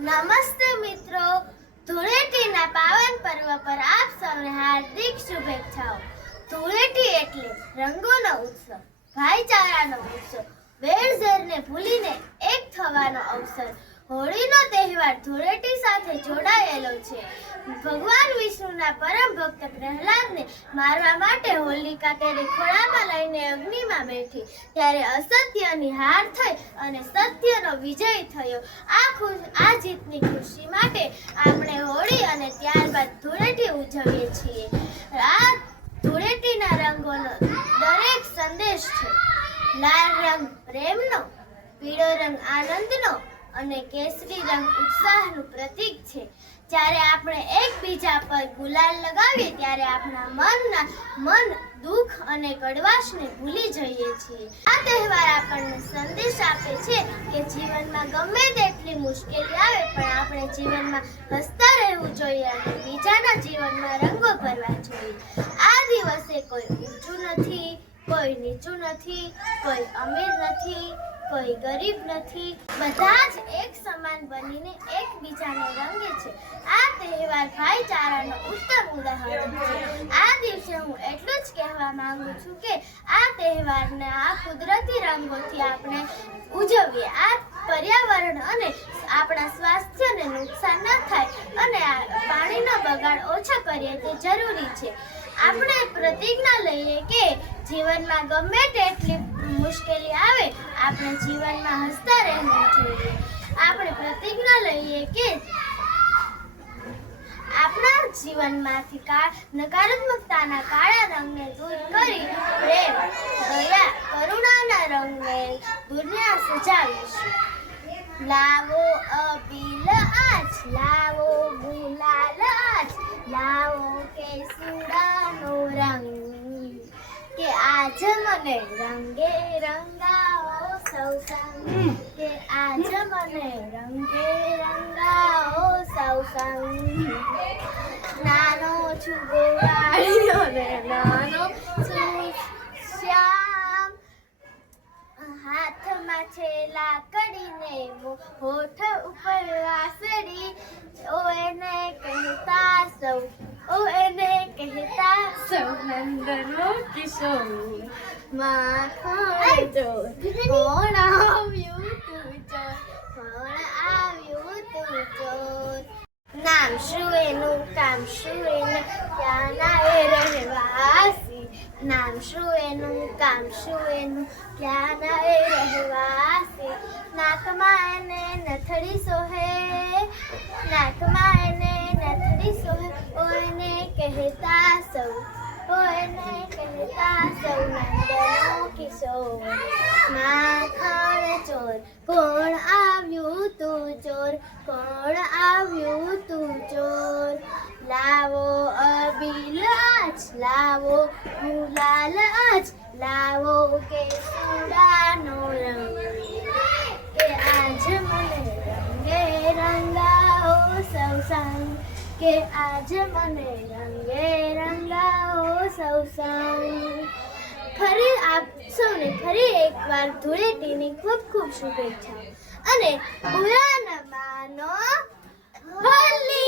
નમસ્તે મિત્રો, ધૂળેટીના પાવન પર્વ પર આપ સૌને હાર્દિક શુભેચ્છાઓ। ધૂળેટી એટલે રંગોનો ઉત્સવ, ભાઈચારાનો ઉત્સવ, વેરઝેરને ભૂલીને એક થવાનો અવસર। હોળીનો તહેવાર ધૂળેટી સાથે જોડાયેલો છે। ભગવાન વિષ્ણુના પરમ ભક્ત પ્રહલાદને મારવા માટે હોલિકા તેની ખોળામાં લઈને અગ્નિમાં બેઠી, ત્યારે અસત્યની હાર થઈ અને સત્યનો વિજય થયો। આ જીતની ખુશી માટે આપણે હોળી અને ત્યારબાદ ધૂળેટી ઉજવીએ છીએ। આ ધૂળેટીના રંગોનો દરેક સંદેશ છે। લાલ રંગ પ્રેમનો, પીળો રંગ આનંદનો અને કેસરી રંગ ઉત્સાહનું પ્રતીક છે। જ્યારે આપણે એકબીજા પર ગુલાલ લગાવીએ ત્યારે આપણા મન દુઃખ અને કડવાશને ભૂલી જઈએ છીએ। આ તહેવાર આપણને સંદેશ આપે છે કે જીવનમાં ગમે તેટલી મુશ્કેલી આવે પણ આપણે જીવનમાં હસતા રહેવું જોઈએ અને બીજાના જીવનમાં રંગો ભરવા જોઈએ। આ દિવસે કોઈ ઊંચું નથી, કોઈ નીચું નથી, કોઈ અમીર નથી, કોઈ ગરીબ નથી, બધા જ એક સમાન બનીને એકબીજાને રંગે છે। આ તહેવાર ભાઈચારાનો ઉત્તમ ઉદાહરણ છે। આ દિવસે હું એટલું જ કહેવા માંગુ છું કે આ તહેવારને આ કુદરતી રંગોથી આપણે ઉજવીએ। આ પર્યાવરણ અને આપણા સ્વાસ્થ્યને નુકસાન ન થાય અને પાણીનો બગાડ ઓછો કરીએ તે જરૂરી છે। આપણે પ્રતિજ્ઞા લઈએ કે જીવનમાં ગમે તેટલી મુશ્કેલી આવે આપણે જીવનમાં હસતા રહેવું જોઈએ। આપણે પ્રતિજ્ઞા લઈએ કે આપણા જીવનમાંથી નકારાત્મકતાના કાળા રંગને દૂર કરી પ્રેમ, દયા, કરુણાના રંગને દુનિયા સજાવીશું। લાવો અબીલ આજ, લાવો ગુલાલ આજ, લાવો કેસુડાનો રંગ, કે આજ મને રંગે રંગાવો સૌ સંગ, કે આજ મને રંગે રંગાવો સૌ સંગ। નાનો છું ગોરાળીઓ ને નાનો છું શ્યામ, હાથમાં છે લાકડીને હોઠ ઉપર વાસળી, ઓ એને કહેતા સૌ નંદનો કિશોર। માખણ ચોર, કોણ આવ્યું તું ચોર, કોણ આવ્યું તું ચોર। નામ શું એનું, કામ શું એનું, ક્યાંના એ રહેવાસી, નામ શું એનું, કામ શું એનું, ક્યાંના એ રહેવાસી। નાકમાં એને નથડી સોહે, નાકમાં એને નથડી સોહે, ઓ એને કહેતા સૌ, ઓ એને કહેતા સૌ નંદનો કિશોર। માખણ ચોર, કોણ આવ્યું તું ચોર, કોણ આવ્યું તું ચોર। લાવો અબીલ આજ, લાવો ગુલાલ આજ, લાવો કેસુડાનો રંગ, કે આજ મને રંગે રંગાવો સૌ સંગ, કે આજ મને રંગે રંગાવો સૌ સંગ। ફરી આપ સૌને ફરી એકવાર ધૂળેટીની ખૂબ ખૂબ શુભેચ્છાઓ અને બુરા ન માનો હોલી।